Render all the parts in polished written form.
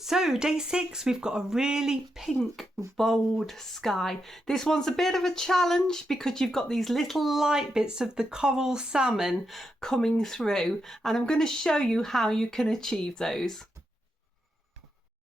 So day 6, we've got a really pink, bold sky. This one's a bit of a challenge because you've got these little light bits of the coral salmon coming through, and I'm going to show you how you can achieve those.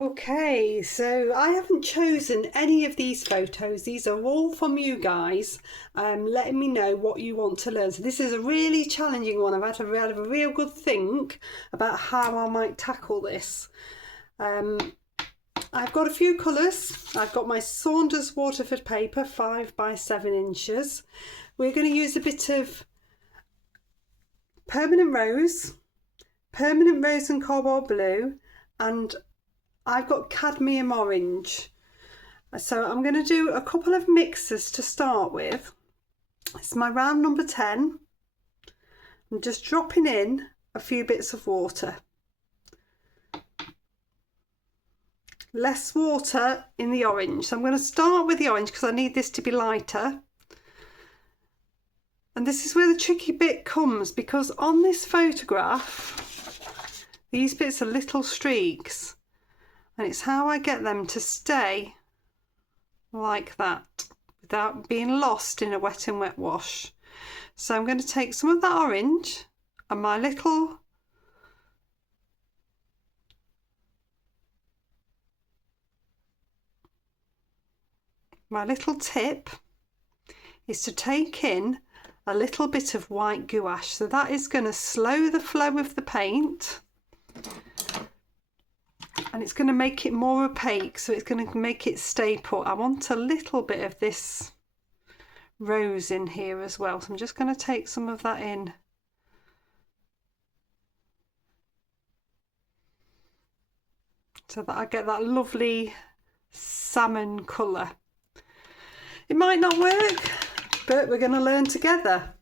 Okay, so I haven't chosen any of these photos. These are all from you guys, letting me know what you want to learn. So this is a really challenging one. I've had to have a real good think about how I might tackle this. I've got a few colours. I've got my Saunders Waterford paper, 5 by 7 inches. We're going to use a bit of permanent rose and cobalt blue, and I've got cadmium orange. So I'm going to do a couple of mixes to start with. It's my round number 10. I'm just dropping in a few bits of water. Less water in the orange. So I'm going to start with the orange because I need this to be lighter. And this is where the tricky bit comes, because on this photograph, these bits are little streaks, and it's how I get them to stay like that without being lost in a wet and wet wash. So I'm going to take some of that orange and my little tip is to take in a little bit of white gouache. So that is going to slow the flow of the paint, and it's going to make it more opaque, so it's going to make it stay put. I want a little bit of this rose in here as well, so I'm just going to take some of that in. So that I get that lovely salmon colour. It might not work, but we're going to learn together.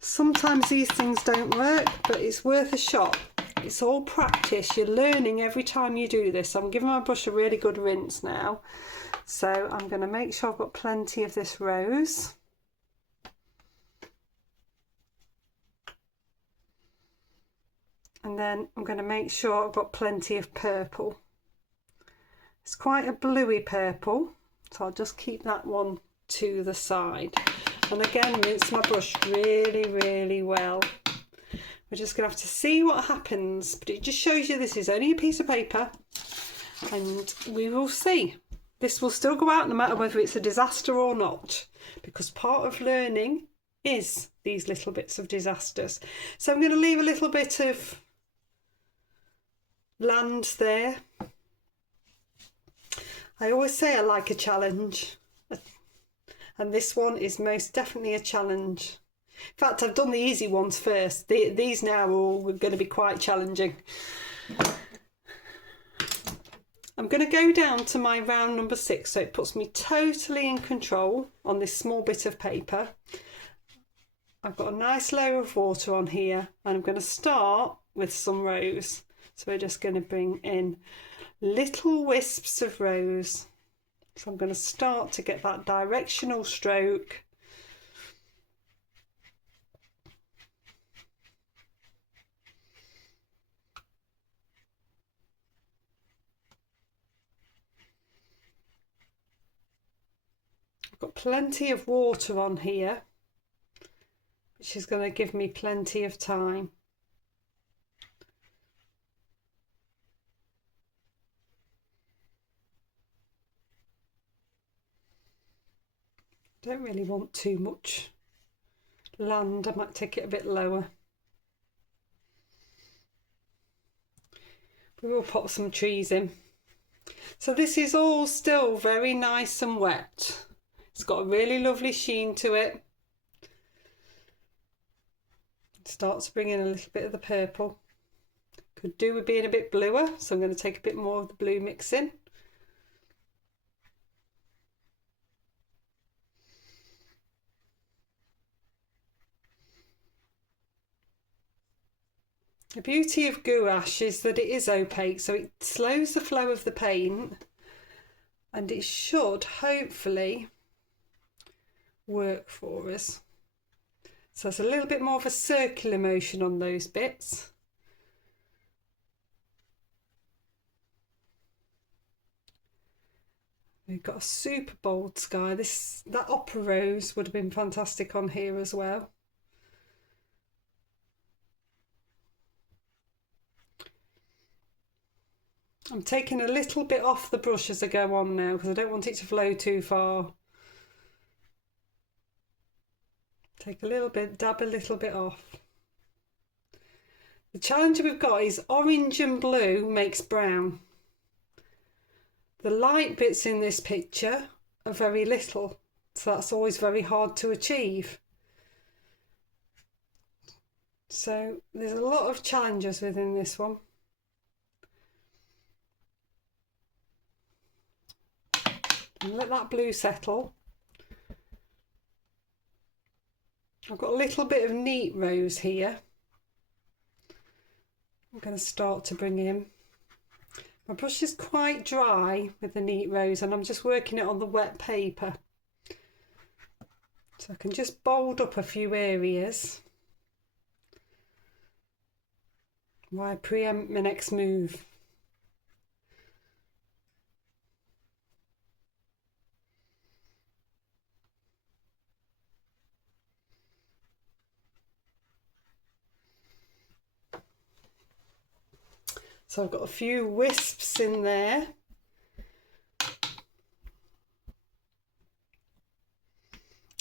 Sometimes these things don't work, but it's worth a shot. It's all practice. You're learning every time you do this. I'm giving my brush a really good rinse now. So I'm going to make sure I've got plenty of this rose. And then I'm going to make sure I've got plenty of purple. It's quite a bluey purple, so I'll just keep that one to the side. And again, rinse my brush really, really well. We're just going to have to see what happens, but it just shows you this is only a piece of paper, and we will see. This will still go out no matter whether it's a disaster or not, because part of learning is these little bits of disasters. So I'm going to leave a little bit of land there. I always say I like a challenge, and this one is most definitely a challenge. In fact, I've done the easy ones first. These now are all going to be quite challenging. I'm going to go down to my round number 6, so it puts me totally in control on this small bit of paper. I've got a nice layer of water on here, and I'm going to start with some rose. So we're just going to bring in little wisps of rose. So I'm going to start to get that directional stroke. I've got plenty of water on here, which is going to give me plenty of time. Don't really want too much land. I might take it a bit lower. We will put some trees in. So this is all still very nice and wet. It's got a really lovely sheen to it. It starts to bring in a little bit of the purple. Could do with being a bit bluer, so I'm going to take a bit more of the blue mix in. The beauty of gouache is that it is opaque, so it slows the flow of the paint, and it should hopefully work for us. So it's a little bit more of a circular motion on those bits. We've got a super bold sky. That opera rose would have been fantastic on here as well. I'm taking a little bit off the brush as I go on now because I don't want it to flow too far. Take a little bit, dab a little bit off. The challenge we've got is orange and blue makes brown. The light bits in this picture are very little, so that's always very hard to achieve. So there's a lot of challenges within this one. And let that blue settle. I've got a little bit of neat rose here. I'm going to start to bring in. My brush is quite dry with the neat rose and I'm just working it on the wet paper. So I can just bold up a few areas while I preempt my next move. So I've got a few wisps in there.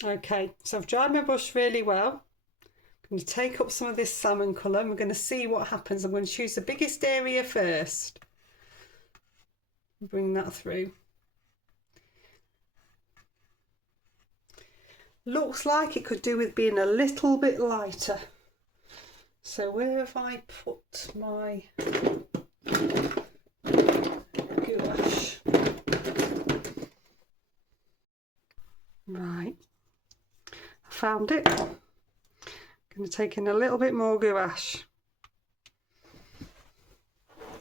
Okay, so I've dried my brush really well. I'm going to take up some of this salmon colour and we're going to see what happens. I'm going to choose the biggest area first. Bring that through. Looks like it could do with being a little bit lighter. So where have I put my gouache? Right, I found it. I'm going to take in a little bit more gouache.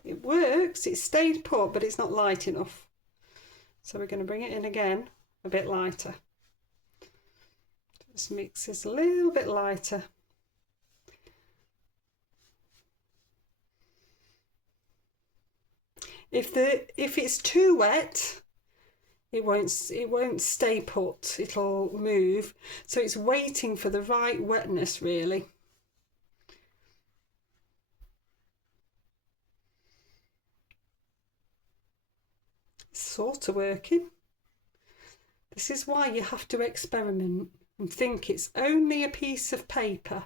It works, it stayed put, but it's not light enough. So we're going to bring it in again, a bit lighter. Just mix this a little bit lighter. If it's too wet, it won't stay put, it'll move. So it's waiting for the right wetness really. It's sort of working. This is why you have to experiment and think it's only a piece of paper. At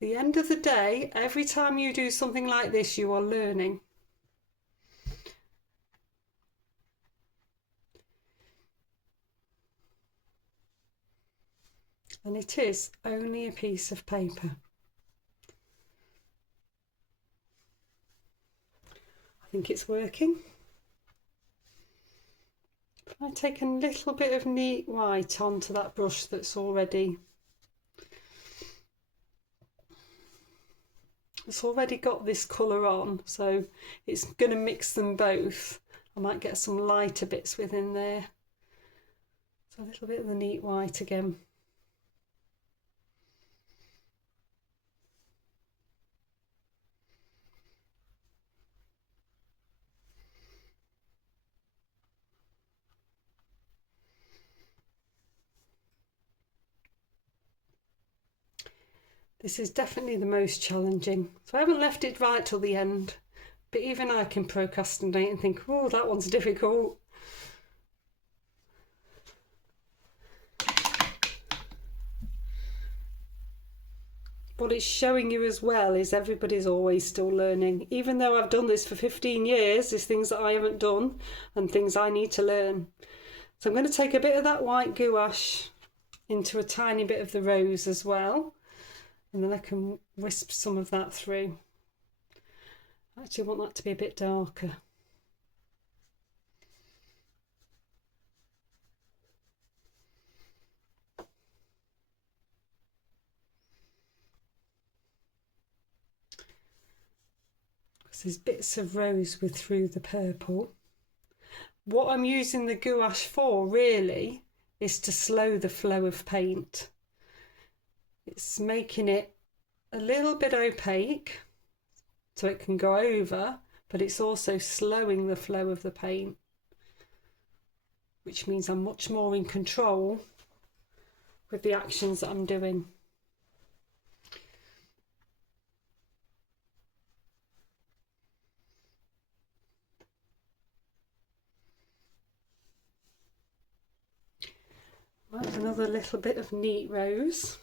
the end of the day, every time you do something like this, you are learning. And it is only a piece of paper. I think it's working. If I take a little bit of neat white onto that brush that's already got this colour on, so it's going to mix them both. I might get some lighter bits within there. So a little bit of the neat white again. This is definitely the most challenging. So I haven't left it right till the end, but even I can procrastinate and think, oh, that one's difficult. What it's showing you as well is everybody's always still learning. Even though I've done this for 15 years, there's things that I haven't done and things I need to learn. So I'm going to take a bit of that white gouache into a tiny bit of the rose as well. And then I can wisp some of that through. I actually want that to be a bit darker. Because there's bits of rose with through the purple. What I'm using the gouache for really is to slow the flow of paint. It's making it a little bit opaque so it can go over, but it's also slowing the flow of the paint. which means I'm much more in control with the actions that I'm doing. Right, another little bit of neat rose.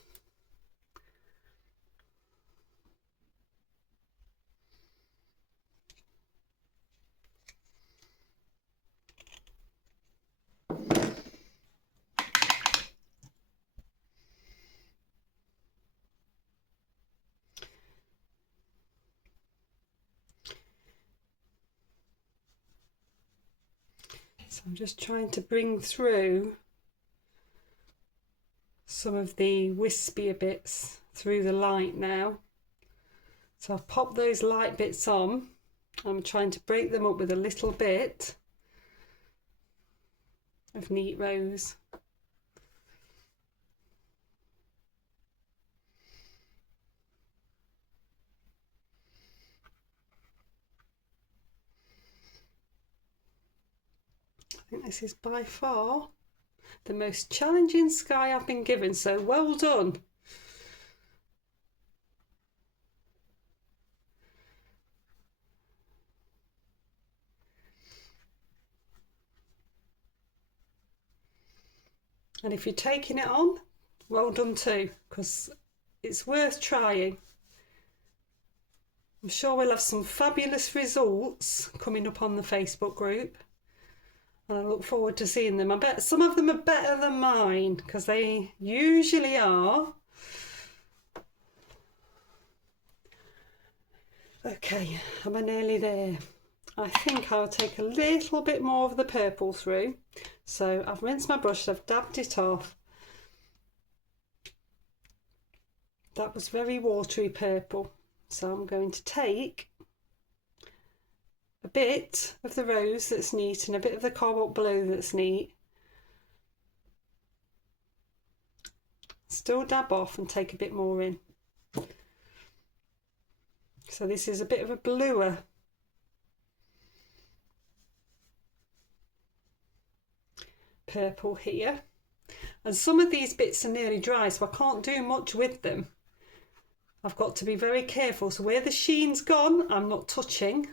So I'm just trying to bring through some of the wispier bits through the light now. So I've popped those light bits on. I'm trying to break them up with a little bit of neat rose. I think this is by far the most challenging sky I've been given, so well done. And if you're taking it on, well done too, because it's worth trying. I'm sure we'll have some fabulous results coming up on the Facebook group, and I look forward to seeing them. I bet some of them are better than mine, because they usually are. Okay, am I nearly there? I think I'll take a little bit more of the purple through. So I've rinsed my brush, I've dabbed it off. That was very watery purple. So I'm going to take a bit of the rose that's neat and a bit of the cobalt blue that's neat. Still dab off and take a bit more in. So this is a bit of a bluer purple here. And some of these bits are nearly dry, so I can't do much with them. I've got to be very careful. So where the sheen's gone, I'm not touching.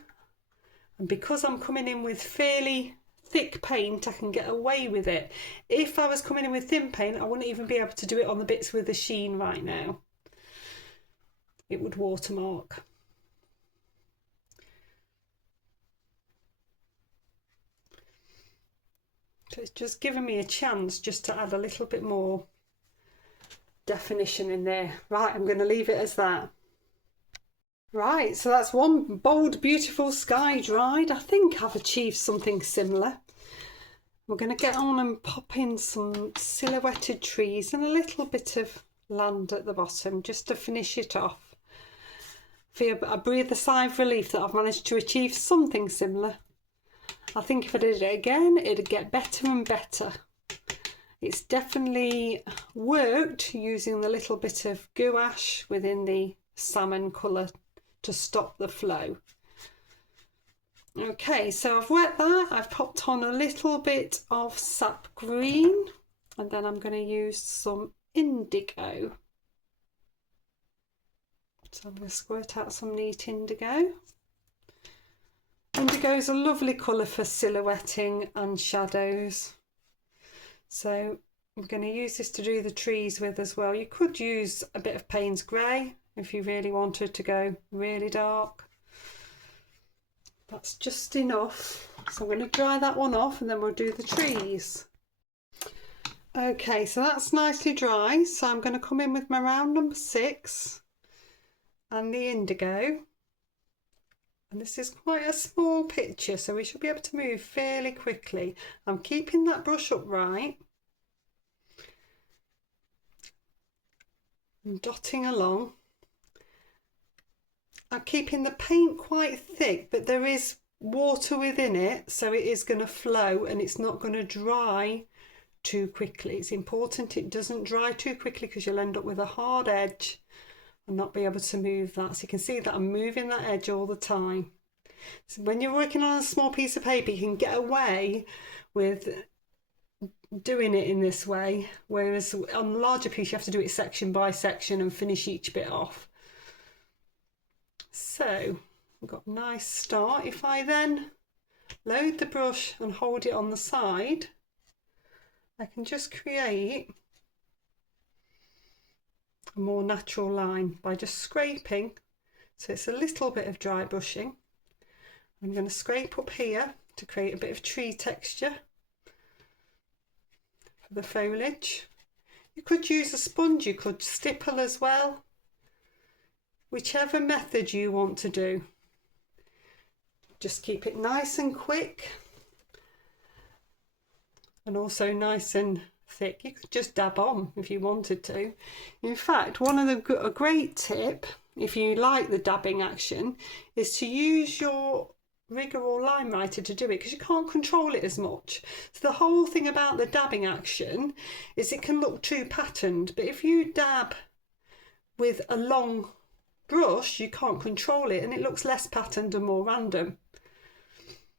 And because I'm coming in with fairly thick paint, I can get away with it. If I was coming in with thin paint, I wouldn't even be able to do it on the bits with the sheen right now. It would watermark. So it's just giving me a chance just to add a little bit more definition in there. Right, I'm going to leave it as that. Right, so that's one bold, beautiful sky dried. I think I've achieved something similar. We're going to get on and pop in some silhouetted trees and a little bit of land at the bottom just to finish it off. I breathe a sigh of relief that I've managed to achieve something similar. I think if I did it again, it'd get better and better. It's definitely worked using the little bit of gouache within the salmon colour to stop the flow. Okay, so I've wet that. I've popped on a little bit of sap green, and then I'm going to use some indigo. So I'm going to squirt out some neat indigo. Indigo is a lovely colour for silhouetting and shadows. So I'm going to use this to do the trees with as well. You could use a bit of Payne's Grey if you really wanted to go really dark. That's just enough. So I'm going to dry that one off and then we'll do the trees. Okay, so that's nicely dry. So I'm going to come in with my round number 6 and the indigo. And this is quite a small picture, so we should be able to move fairly quickly. I'm keeping that brush upright and dotting along. I'm keeping the paint quite thick, but there is water within it, so it is going to flow and it's not going to dry too quickly. It's important it doesn't dry too quickly because you'll end up with a hard edge and not be able to move that. So you can see that I'm moving that edge all the time. So when you're working on a small piece of paper, you can get away with doing it in this way, whereas on the larger piece you have to do it section by section and finish each bit off. So we've got a nice start. If I then load the brush and hold it on the side, I can just create a more natural line by just scraping. So it's a little bit of dry brushing. I'm going to scrape up here to create a bit of tree texture for the foliage. You could use a sponge, you could stipple as well, whichever method you want to do. Just keep it nice and quick and also nice and thick. You could just dab on if you wanted to. In fact, a great tip, if you like the dabbing action, is to use your rigger or line writer to do it, because you can't control it as much. So the whole thing about the dabbing action is it can look too patterned, but if you dab with a long brush you can't control it and it looks less patterned and more random.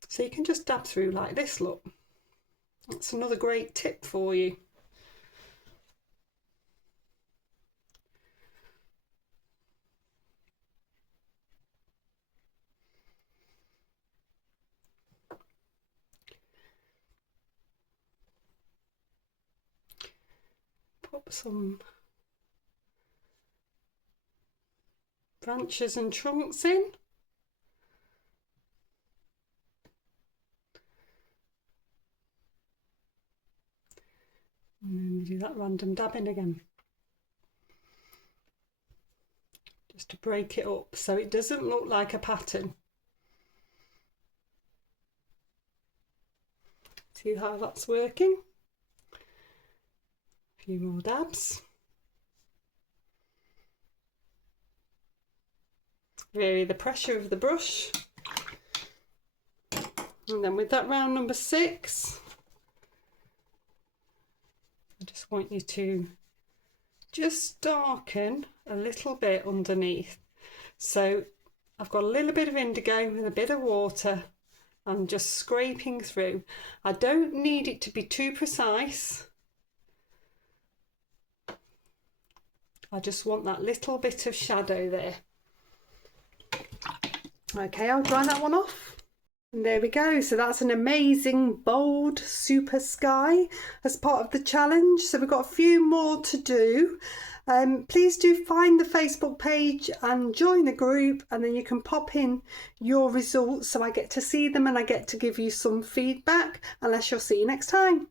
So you can just dab through like this, look. That's another great tip for you. Pop some branches and trunks in. And then we do that random dabbing again, just to break it up so it doesn't look like a pattern. See how that's working? A few more dabs. Vary the pressure of the brush. And then with that round number 6, I just want you to just darken a little bit underneath. So I've got a little bit of indigo and a bit of water. I'm just scraping through. I don't need it to be too precise. I just want that little bit of shadow there. Okay, I'll dry that one off. And there we go. So that's an amazing bold super sky as part of the challenge. So we've got a few more to do. Please do find the Facebook page and join the group, and then you can pop in your results so I get to see them and I get to give you some feedback. And I shall see you next time.